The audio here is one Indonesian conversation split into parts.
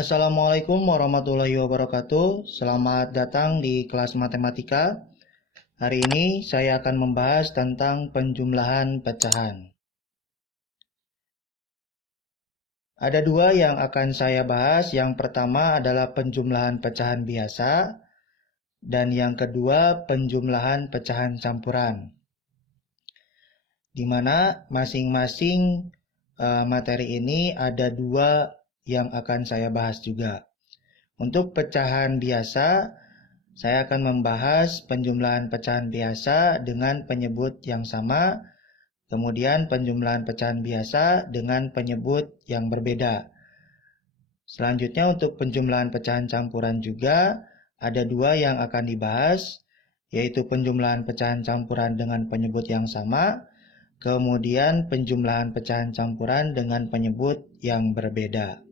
Assalamualaikum warahmatullahi wabarakatuh. Selamat datang di kelas matematika. Hari ini saya akan membahas tentang penjumlahan pecahan. Ada dua yang akan saya bahas. Yang pertama adalah penjumlahan pecahan biasa, dan yang kedua penjumlahan pecahan campuran, di mana masing-masing materi ini ada dua yang akan saya bahas juga. Untuk pecahan biasa, saya akan membahas penjumlahan pecahan biasa dengan penyebut yang sama, kemudian penjumlahan pecahan biasa dengan penyebut yang berbeda. Selanjutnya untuk penjumlahan pecahan campuran juga ada dua yang akan dibahas, yaitu penjumlahan pecahan campuran dengan penyebut yang sama, kemudian penjumlahan pecahan campuran dengan penyebut yang berbeda.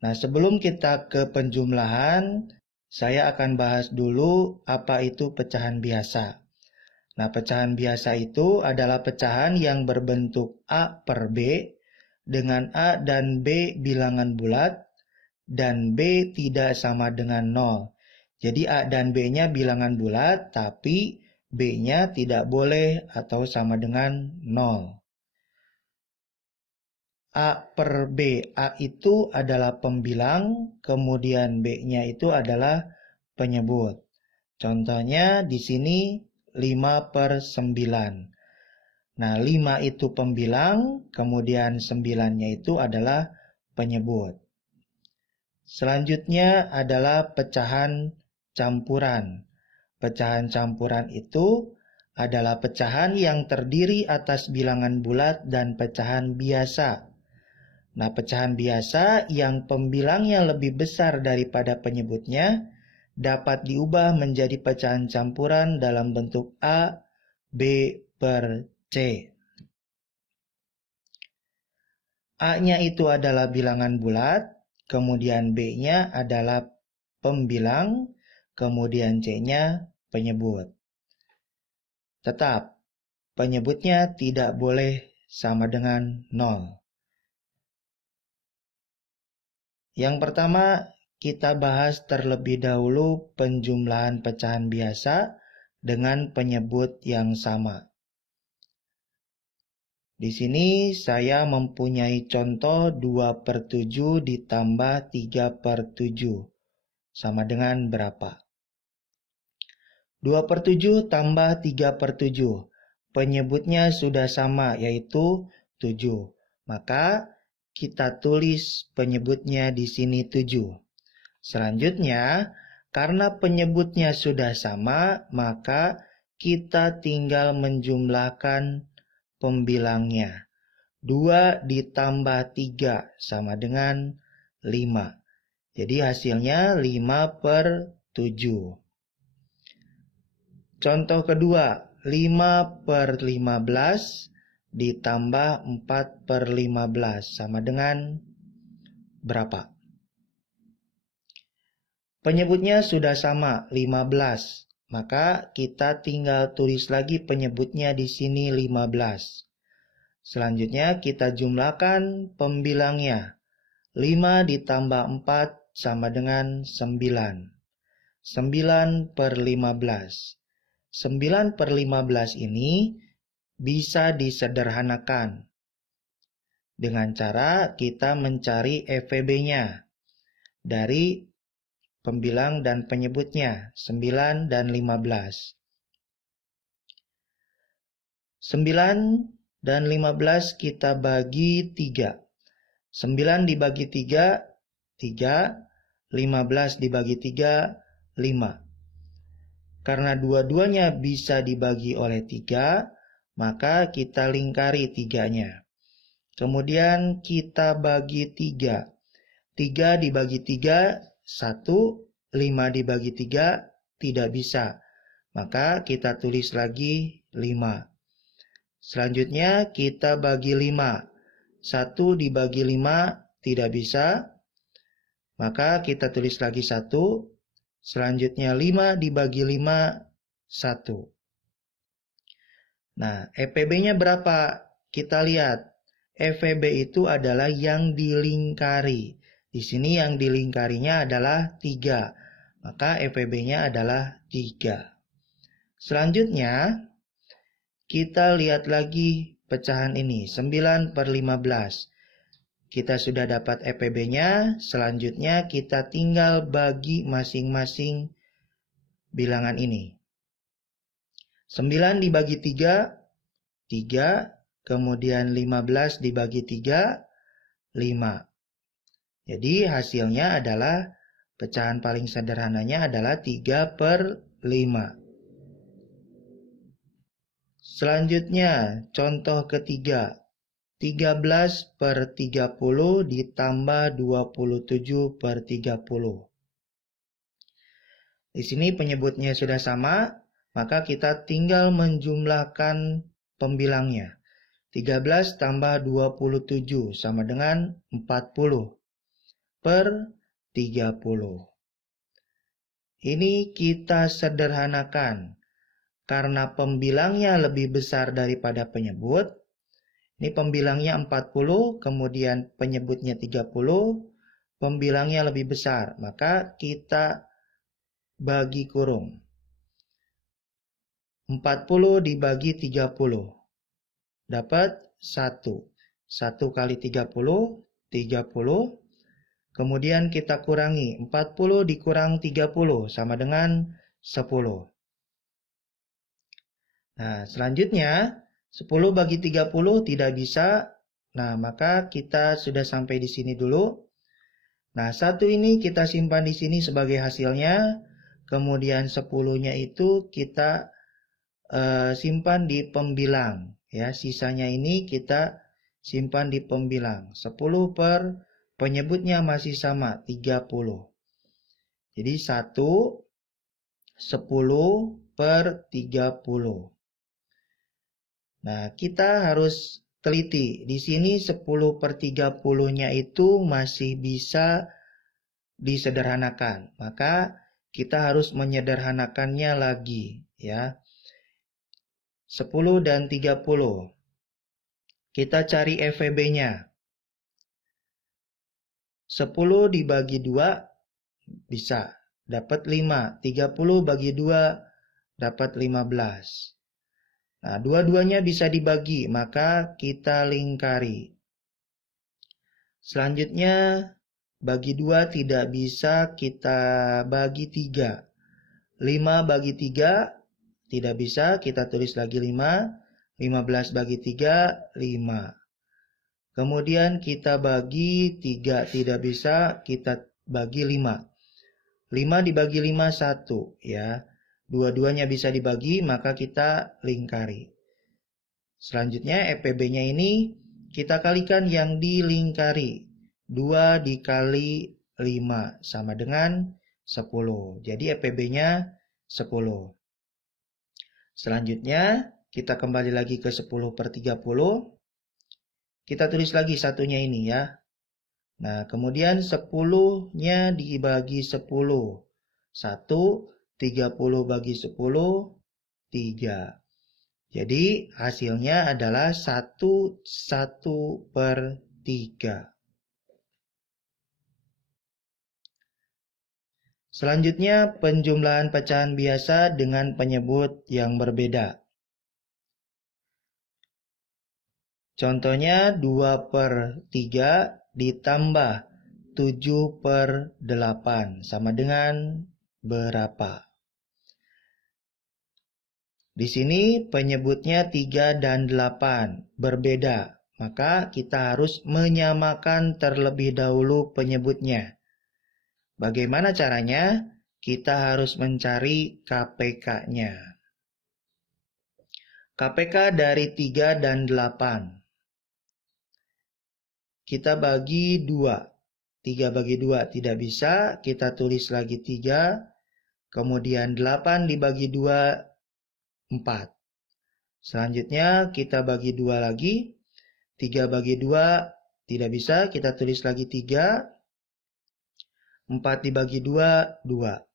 Nah, sebelum kita ke penjumlahan, saya akan bahas dulu apa itu pecahan biasa. Nah, pecahan biasa itu adalah pecahan yang berbentuk A per B dengan A dan B bilangan bulat dan B tidak sama dengan 0. Jadi A dan B-nya bilangan bulat, tapi B-nya tidak boleh atau sama dengan 0. A per B, A itu adalah pembilang, kemudian B-nya itu adalah penyebut. Contohnya di sini 5 per 9. Nah, 5 itu pembilang, kemudian 9-nya itu adalah penyebut. Selanjutnya adalah pecahan campuran. Pecahan campuran itu adalah pecahan yang terdiri atas bilangan bulat dan pecahan biasa. Nah, pecahan biasa yang pembilangnya lebih besar daripada penyebutnya dapat diubah menjadi pecahan campuran dalam bentuk A, B per C. A-nya itu adalah bilangan bulat, kemudian B-nya adalah pembilang, kemudian C-nya penyebut. Tetap, penyebutnya tidak boleh sama dengan 0. Yang pertama, kita bahas terlebih dahulu penjumlahan pecahan biasa dengan penyebut yang sama. Di sini saya mempunyai contoh 2 per 7 ditambah 3 per 7. Sama dengan berapa? 2 per 7 tambah 3 per 7. Penyebutnya sudah sama, yaitu 7. Maka kita tulis penyebutnya di sini 7. Selanjutnya, karena penyebutnya sudah sama, maka kita tinggal menjumlahkan pembilangnya. 2 ditambah 3 sama dengan 5. Jadi hasilnya 5 per 7. Contoh kedua, 5 per 15 ditambah 4 per 15 sama dengan berapa? Penyebutnya sudah sama, 15. Maka kita tinggal tulis lagi penyebutnya di sini 15. Selanjutnya kita jumlahkan pembilangnya. 5 ditambah 4 sama dengan 9. 9 per 15. 9 per 15 ini bisa disederhanakan dengan cara kita mencari FVB-nya dari pembilang dan penyebutnya, 9 dan 15. 9 dan 15 kita bagi 3. 9 dibagi 3, 3. 15 dibagi 3, 5. Karena dua-duanya bisa dibagi oleh 3, maka kita lingkari 3-nya. Kemudian kita bagi 3. 3 dibagi 3, 1. 5 dibagi 3, tidak bisa. Maka kita tulis lagi 5. Selanjutnya kita bagi 5. 1 dibagi 5 tidak bisa. Maka kita tulis lagi 1. Selanjutnya 5 dibagi 5, 1. Nah, EPB-nya berapa? Kita lihat. EVB itu adalah yang dilingkari. Di sini yang dilingkarinya adalah 3. Maka EVB-nya adalah 3. Selanjutnya, kita lihat lagi pecahan ini, 9/15. Kita sudah dapat EPB-nya, selanjutnya kita tinggal bagi masing-masing bilangan ini. 9 dibagi 3, 3, kemudian 15 dibagi 3, 5. Jadi hasilnya adalah, pecahan paling sederhananya adalah 3/5. Selanjutnya, contoh ketiga, 13/30 ditambah 27/30. Di sini penyebutnya sudah sama, maka kita tinggal menjumlahkan pembilangnya. 13 tambah 27 sama dengan 40/30. Ini kita sederhanakan. Karena pembilangnya lebih besar daripada penyebut, ini pembilangnya 40, kemudian penyebutnya 30, pembilangnya lebih besar, maka kita bagi kurung. 40 dibagi 30, dapat 1. 1 kali 30, 30. Kemudian kita kurangi, 40 dikurang 30 sama dengan 10. Nah, selanjutnya 10 bagi 30 tidak bisa. Nah, maka kita sudah sampai di sini dulu. Nah, 1 ini kita simpan di sini sebagai hasilnya. Kemudian 10-nya itu kita simpan di pembilang. Ya, sisanya ini kita simpan di pembilang. 10 per penyebutnya masih sama, 30. Jadi 1, 10 per 30. Nah, kita harus teliti. Di sini 10/30-nya itu masih bisa disederhanakan. Maka kita harus menyederhanakannya lagi, ya. 10 dan 30. Kita cari EVB-nya. 10 dibagi 2 bisa, dapat 5. 30 bagi 2 dapat 15. Nah, dua-duanya bisa dibagi, maka kita lingkari. Selanjutnya, bagi 2 tidak bisa, kita bagi 3. 5 bagi 3 tidak bisa, kita tulis lagi 5. 15 bagi 3, 5. Kemudian kita bagi 3 tidak bisa, kita bagi 5. 5 dibagi 5, 1. Ya. Dua-duanya bisa dibagi, maka kita lingkari. Selanjutnya EPB-nya ini kita kalikan yang dilingkari. 2 dikali 5 sama dengan 10. Jadi EPB-nya 10. Selanjutnya kita kembali lagi ke 10/30. Kita tulis lagi satunya ini ya. Nah, kemudian 10-nya dibagi 10. 1, 30 bagi 10, 3. Jadi hasilnya adalah 1/3. Selanjutnya penjumlahan pecahan biasa dengan penyebut yang berbeda. Contohnya 2/3 ditambah 7/8 sama dengan berapa? Di sini penyebutnya 3 dan 8 berbeda, maka kita harus menyamakan terlebih dahulu penyebutnya. Bagaimana caranya? Kita harus mencari KPK-nya. KPK dari 3 dan 8. Kita bagi 2. 3 bagi 2 tidak bisa, kita tulis lagi 3. Kemudian 8 dibagi 2, 4. Selanjutnya kita bagi 2 lagi. 3 bagi 2 tidak bisa, kita tulis lagi 3. 4 dibagi 2, 2.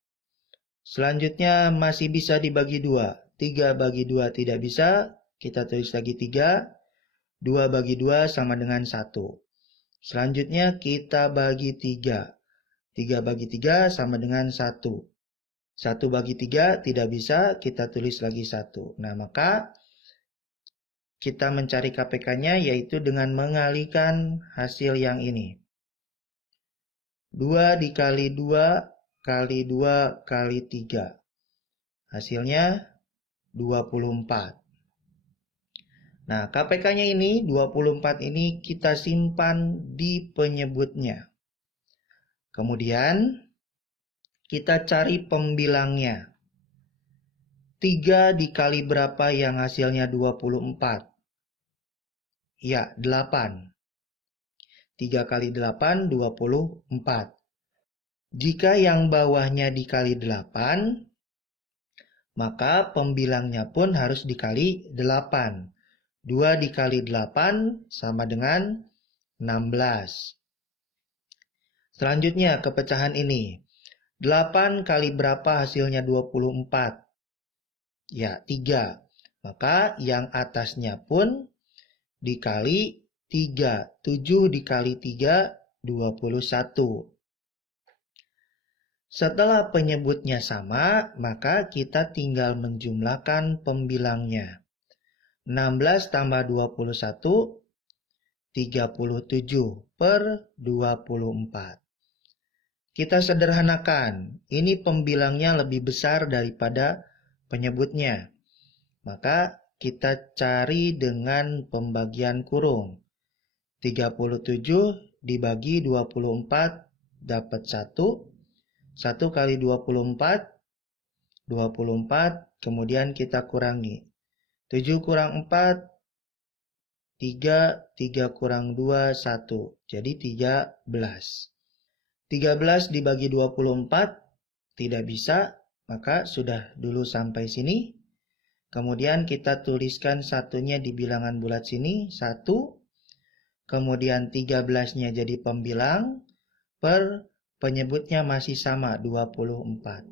Selanjutnya masih bisa dibagi 2. 3 bagi 2 tidak bisa, kita tulis lagi 3. 2 bagi 2 sama dengan 1. Selanjutnya kita bagi 3. 3 bagi 3 sama dengan 1. 1 bagi 3 tidak bisa, kita tulis lagi 1. Nah, maka kita mencari KPK-nya yaitu dengan mengalihkan hasil yang ini. 2 dikali 2 kali 2 kali 3. Hasilnya 24. Nah, KPK-nya ini, 24 ini kita simpan di penyebutnya. Kemudian, kita cari pembilangnya. 3 dikali berapa yang hasilnya 24? Ya, 8. 3 kali 8, 24. Jika yang bawahnya dikali 8, maka pembilangnya pun harus dikali 8. 2 dikali 8 sama dengan 16. Selanjutnya ke pecahan ini. 8 kali berapa hasilnya 24? Ya, 3. Maka yang atasnya pun dikali 3. 7 dikali 3, 21. Setelah penyebutnya sama, maka kita tinggal menjumlahkan pembilangnya. 16 tambah 21, 37 per 24. Kita sederhanakan, ini pembilangnya lebih besar daripada penyebutnya. Maka kita cari dengan pembagian kurung. 37 dibagi 24 dapat 1. 1 kali 24, 24, kemudian kita kurangi. 7 kurang 4, 3, 3 kurang 2, 1. Jadi 13. 13 dibagi 24, tidak bisa, maka sudah dulu sampai sini. Kemudian kita tuliskan satunya di bilangan bulat sini, 1. Kemudian 13-nya jadi pembilang, per penyebutnya masih sama, 24.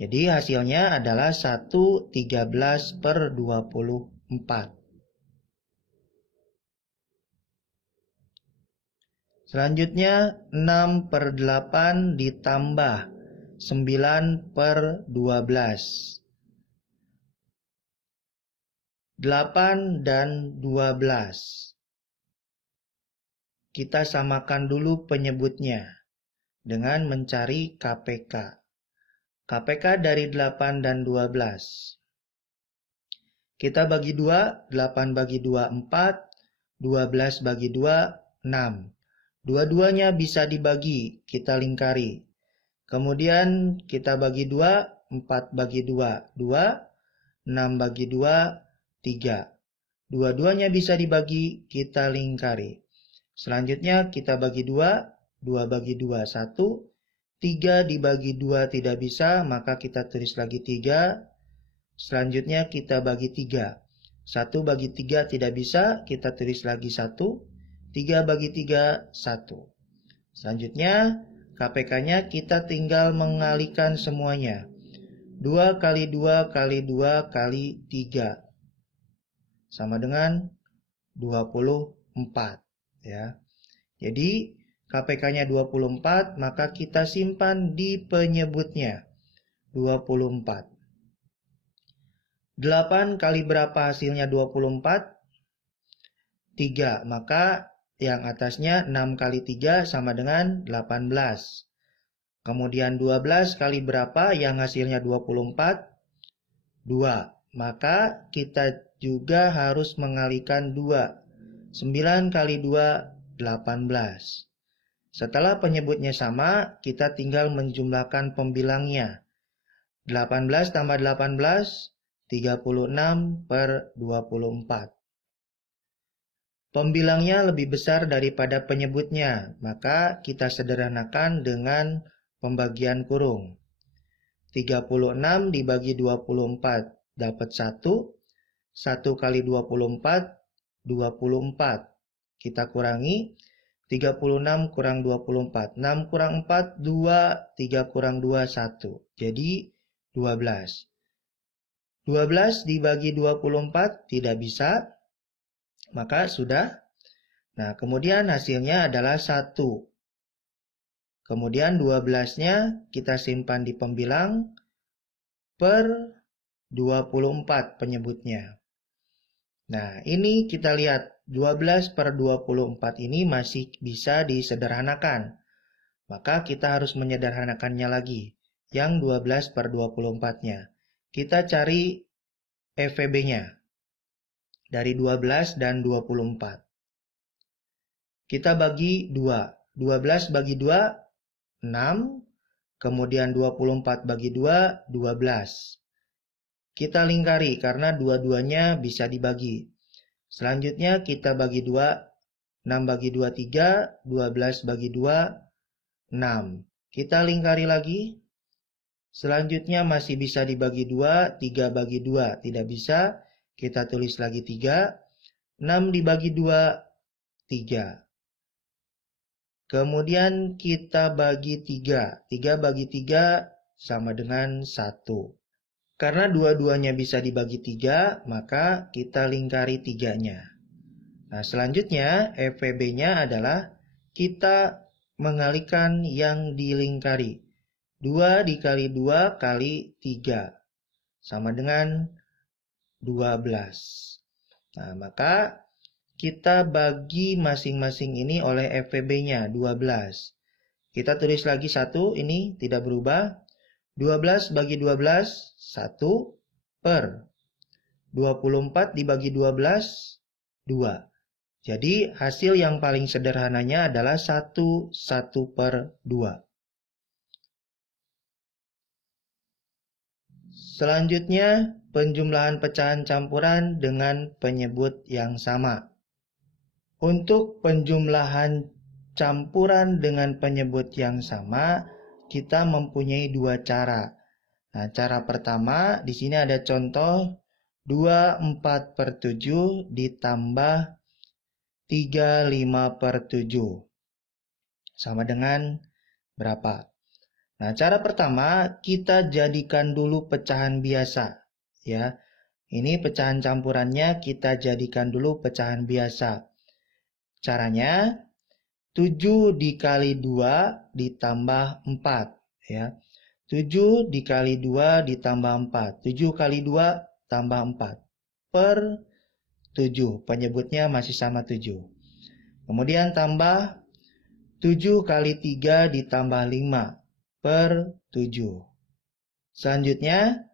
Jadi hasilnya adalah 1/13 per 24. Selanjutnya 6 per 8 ditambah 9 per 12. 8 dan 12. Kita samakan dulu penyebutnya dengan mencari KPK. KPK dari 8 dan 12. Kita bagi 2, 8 bagi 2, 4, 12 bagi 2, 6. Dua-duanya bisa dibagi, kita lingkari. Kemudian kita bagi 2, 4 bagi 2, 2, 6 bagi 2, 3. Dua-duanya bisa dibagi, kita lingkari. Selanjutnya kita bagi 2, 2 bagi 2, 1. 3 dibagi 2 tidak bisa, maka kita tulis lagi 3. Selanjutnya kita bagi 3. 1 bagi 3 tidak bisa, kita tulis lagi 1. 3 bagi 3, 1. Selanjutnya, KPK-nya kita tinggal mengalihkan semuanya. 2 kali 2 kali 2 kali 3. Sama dengan 24. Ya. Jadi, KPK-nya 24, maka kita simpan di penyebutnya. 24. 8 kali berapa hasilnya 24? 3. Maka yang atasnya 6 kali 3 sama dengan 18. Kemudian 12 kali berapa yang hasilnya 24? 2. Maka kita juga harus mengalihkan 2. 9 kali 2, 18. Setelah penyebutnya sama, kita tinggal menjumlahkan pembilangnya. 18 tambah 18, 36 per 24. Pembilangnya lebih besar daripada penyebutnya, maka kita sederhanakan dengan pembagian kurung. 36 dibagi 24 dapat 1. 1 kali 24, 24. Kita kurangi. 36 kurang 24. 6 kurang 4, 2. 3 kurang 2, 1. Jadi 12. 12 dibagi 24 tidak bisa. Maka sudah. Nah, kemudian hasilnya adalah 1. Kemudian 12-nya kita simpan di pembilang per 24 penyebutnya. Nah, ini kita lihat 12 per 24 ini masih bisa disederhanakan. Maka kita harus menyederhanakannya lagi. Yang 12 per 24-nya. Kita cari EVB-nya. Dari 12 dan 24. Kita bagi 2. 12 bagi 2, 6. Kemudian 24 bagi 2, 12. Kita lingkari karena dua-duanya bisa dibagi. Selanjutnya kita bagi 2. 6 bagi 2, 3. 12 bagi 2, 6. Kita lingkari lagi. Selanjutnya masih bisa dibagi 2. 3 bagi 2 tidak bisa. Kita tulis lagi 3. 6 dibagi 2, 3. Kemudian kita bagi 3. 3 bagi 3 sama dengan 1. Karena dua-duanya bisa dibagi 3, maka kita lingkari 3-nya. Nah, selanjutnya EVB-nya adalah kita mengalihkan yang dilingkari. 2 dikali 2 kali 3. Sama dengan 12. Nah, maka kita bagi masing-masing ini oleh EVB-nya 12. Kita tulis lagi 1, ini tidak berubah. 12 bagi 12, 1 per 24 dibagi 12, 2. Jadi hasil yang paling sederhananya adalah 1 per 2. Selanjutnya, penjumlahan pecahan campuran dengan penyebut yang sama. Untuk penjumlahan campuran dengan penyebut yang sama, kita mempunyai 2 cara. Nah, cara pertama, di sini ada contoh 24 per 7 ditambah 35 per 7. Sama dengan berapa? Nah, cara pertama, kita jadikan dulu pecahan biasa. Ya, ini pecahan campurannya kita jadikan dulu pecahan biasa. Caranya, 7 dikali 2 ditambah 4. Ya. 7 dikali 2 ditambah 4. 7 kali 2 tambah 4. Per 7. Penyebutnya masih sama 7. Kemudian tambah 7 kali 3 ditambah 5. Per 7. Selanjutnya,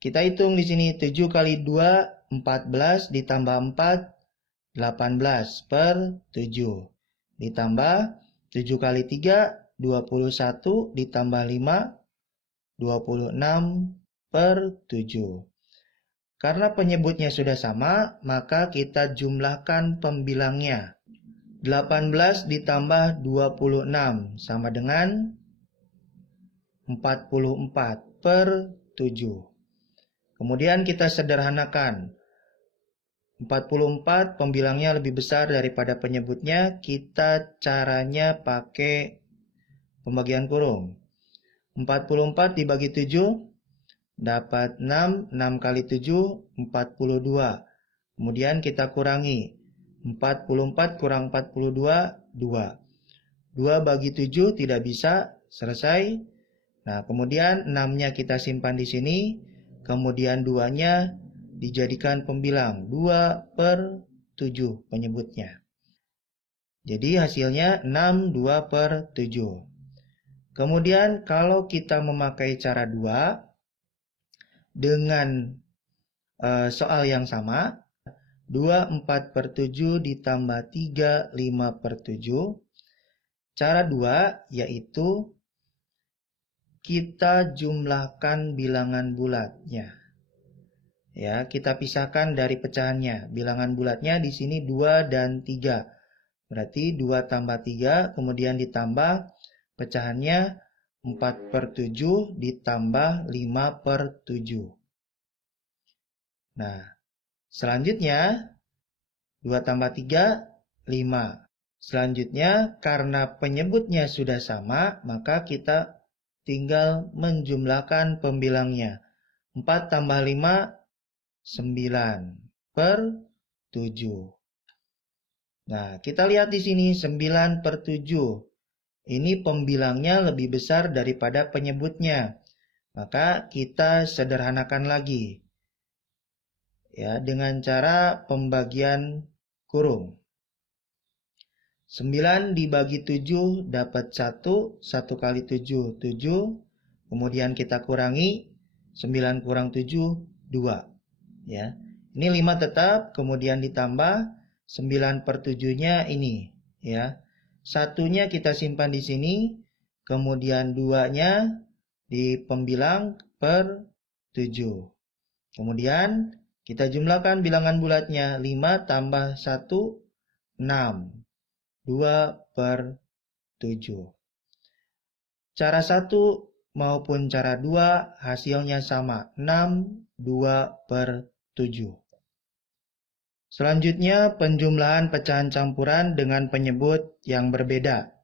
kita hitung di sini 7 kali 2, 14 ditambah 4, 18 per 7. Ditambah 7 kali 3, 21 ditambah 5, 26 per 7. Karena penyebutnya sudah sama, maka kita jumlahkan pembilangnya. 18 ditambah 26 sama dengan 44 per 7. Kemudian kita sederhanakan. 44 pembilangnya lebih besar daripada penyebutnya, kita caranya pakai pembagian kurung. 44 dibagi 7 dapat 6, 6 kali 7 42. Kemudian kita kurangi 44 kurang 42 2. 2 bagi 7 tidak bisa, selesai. Nah, kemudian 6-nya kita simpan di sini, kemudian 2-nya dijadikan pembilang 2 per 7 penyebutnya. Jadi hasilnya 6 2 per 7. Kemudian kalau kita memakai cara 2 dengan soal yang sama, 2 4 per 7 ditambah 3 5 per 7. Cara 2 yaitu kita jumlahkan bilangan bulatnya. Ya, kita pisahkan dari pecahannya. Bilangan bulatnya di sini 2 dan 3. Berarti 2 tambah 3, kemudian ditambah pecahannya 4 per 7 ditambah 5 per 7. Nah, selanjutnya 2 tambah 3, 5. Selanjutnya, karena penyebutnya sudah sama, maka kita tinggal menjumlahkan pembilangnya. 4 tambah 5, 9 per 7. Nah, kita lihat di sini 9/7. Ini pembilangnya lebih besar daripada penyebutnya. Maka kita sederhanakan lagi. Ya, dengan cara pembagian kurung. 9 dibagi 7 dapat 1, 1 kali 7, 7. Kemudian kita kurangi, 9 kurang 7, 2. Ya. Ini 5 tetap, kemudian ditambah 9/7-nya ini. Ya. Satunya kita simpan di sini, kemudian 2-nya di pembilang per 7. Kemudian kita jumlahkan bilangan bulatnya, 5 tambah 1, 6. 2/7. Cara 1 maupun cara 2 hasilnya sama, 6, 2/7. Selanjutnya penjumlahan pecahan campuran dengan penyebut yang berbeda.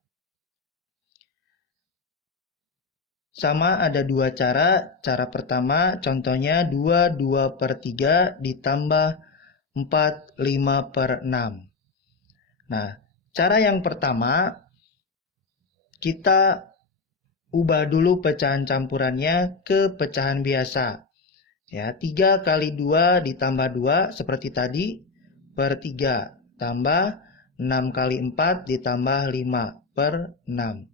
Sama ada dua cara. Cara pertama contohnya 2/3 ditambah 4/5/6. Nah, cara yang pertama kita ubah dulu pecahan campurannya ke pecahan biasa. Ya, 3 kali 2 ditambah 2 seperti tadi per 3 tambah 6 kali 4 ditambah 5 per 6.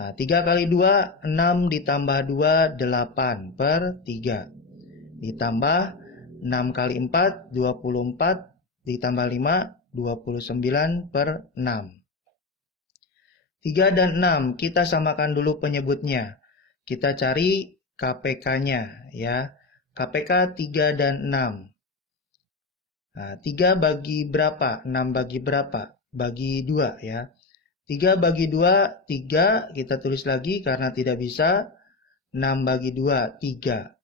Nah, 3 kali 2 6 ditambah 2 8 per 3 ditambah 6 kali 4 24 ditambah 5 29 per 6. 3 dan 6 kita samakan dulu penyebutnya. Kita cari KPK-nya ya. KPK 3 dan 6. Nah, 3 bagi berapa? 6 bagi berapa? Bagi 2 ya. 3 bagi 2, 3. Kita tulis lagi karena tidak bisa. 6 bagi 2, 3.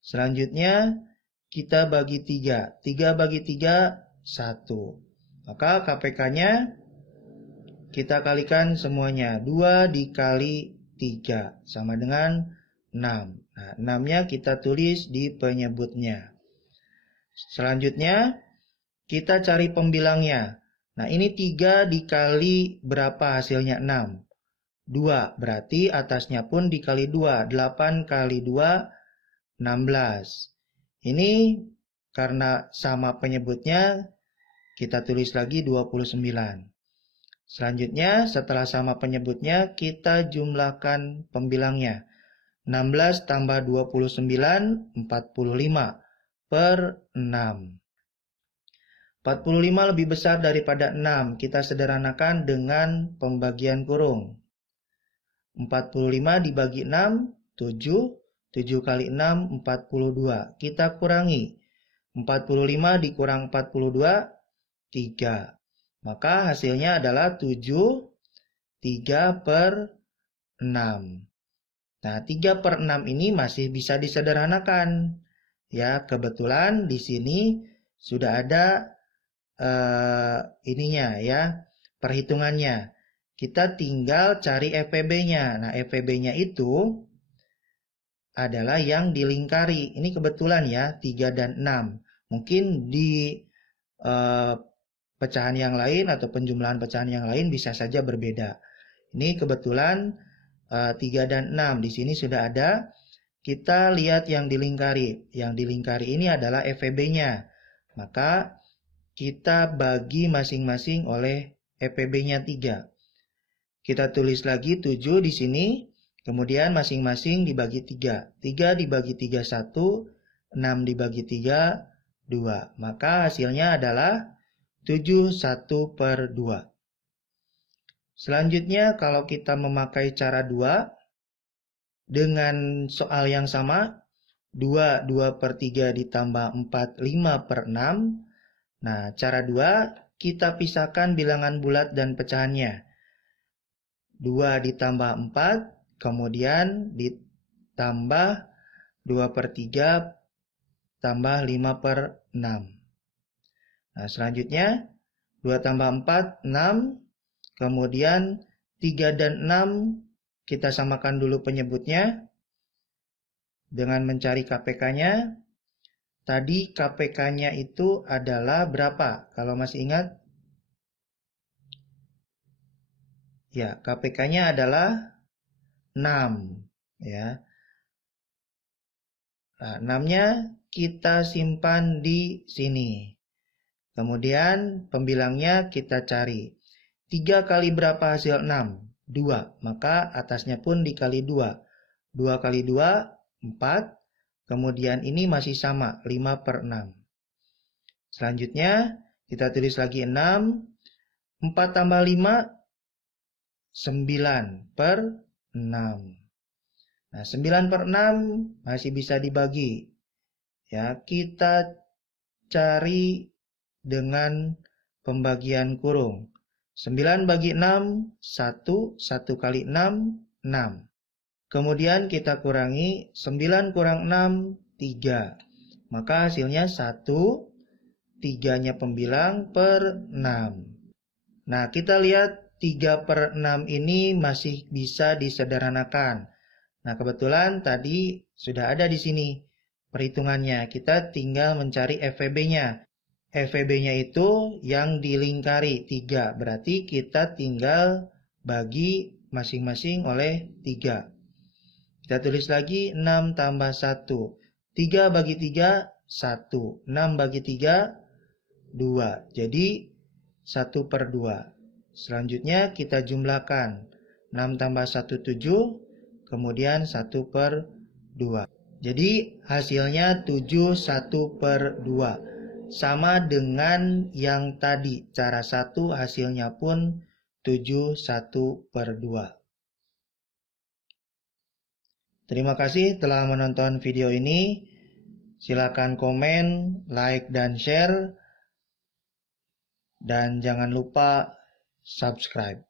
Selanjutnya kita bagi 3. 3 bagi 3, 1. Maka KPK-nya kita kalikan semuanya. 2 dikali 3 sama dengan 6. Nah, 6-nya kita tulis di penyebutnya. Selanjutnya kita cari pembilangnya. Nah, ini 3 dikali berapa hasilnya? 6. 2, berarti atasnya pun dikali 2. 8 kali 2, 16. Ini karena sama penyebutnya, kita tulis lagi 29. Selanjutnya, setelah sama penyebutnya, kita jumlahkan pembilangnya. 16 tambah 29, 45 per 6. 45 lebih besar daripada 6. Kita sederhanakan dengan pembagian kurung. 45 dibagi 6, 7. 7 kali 6, 42. Kita kurangi. 45 dikurang 42, 3. Maka hasilnya adalah 7, 3 per 6. Nah, 3 per 6 ini masih bisa disederhanakan. Ya, kebetulan di sini sudah ada ininya ya, perhitungannya. Kita tinggal cari FPB-nya. Nah, FPB-nya itu adalah yang dilingkari. Ini kebetulan ya, 3 dan 6. Mungkin di pecahan yang lain atau penjumlahan pecahan yang lain bisa saja berbeda. Ini kebetulan 3 dan 6. Di sini sudah ada. Kita lihat yang dilingkari. Yang dilingkari ini adalah FPB-nya. Maka kita bagi masing-masing oleh FPB-nya 3. Kita tulis lagi 7 di sini. Kemudian masing-masing dibagi 3. 3 dibagi 3, 1. 6 dibagi 3, 2. Maka hasilnya adalah 7, 1 per 2. Selanjutnya kalau kita memakai cara 2. Dengan soal yang sama. 2, 2 per 3 ditambah 4, 5 per 6. Nah, cara 2, kita pisahkan bilangan bulat dan pecahannya. 2 ditambah 4, kemudian ditambah 2 per 3 tambah 5 per 6. Nah, selanjutnya 2 tambah 4, 6. Kemudian 3 dan 6 kita samakan dulu penyebutnya dengan mencari KPK-nya. Tadi KPK-nya itu adalah berapa? Kalau masih ingat? Ya, KPK-nya adalah 6. Ya. Nah, 6-nya kita simpan di sini. Kemudian pembilangnya kita cari. 3 kali berapa hasil 6? 2. Maka atasnya pun dikali 2. 2 kali 2, 4. Kemudian ini masih sama, 5/6. Selanjutnya, kita tulis lagi 6. 4 tambah 5, 9/6. Nah, 9/6 masih bisa dibagi. Ya, kita cari dengan pembagian kurung. 9 bagi 6, 1. 1 kali 6, 6. Kemudian kita kurangi 9 kurang 6, 3. Maka hasilnya 1, 3-nya pembilang per 6. Nah, kita lihat 3/6 ini masih bisa disederhanakan. Nah, kebetulan tadi sudah ada di sini perhitungannya. Kita tinggal mencari FVB-nya. FVB-nya itu yang dilingkari 3. Berarti kita tinggal bagi masing-masing oleh 3. Kita tulis lagi 6 tambah 1. 3 bagi 3, 1. 6 bagi 3, 2. Jadi 1/2. Selanjutnya kita jumlahkan. 6 tambah 1, 7. Kemudian 1/2. Jadi hasilnya 7 1/2. Sama dengan yang tadi. Cara 1 hasilnya pun 7 1/2. Terima kasih telah menonton video ini. Silakan komen, like, dan share. Dan jangan lupa subscribe.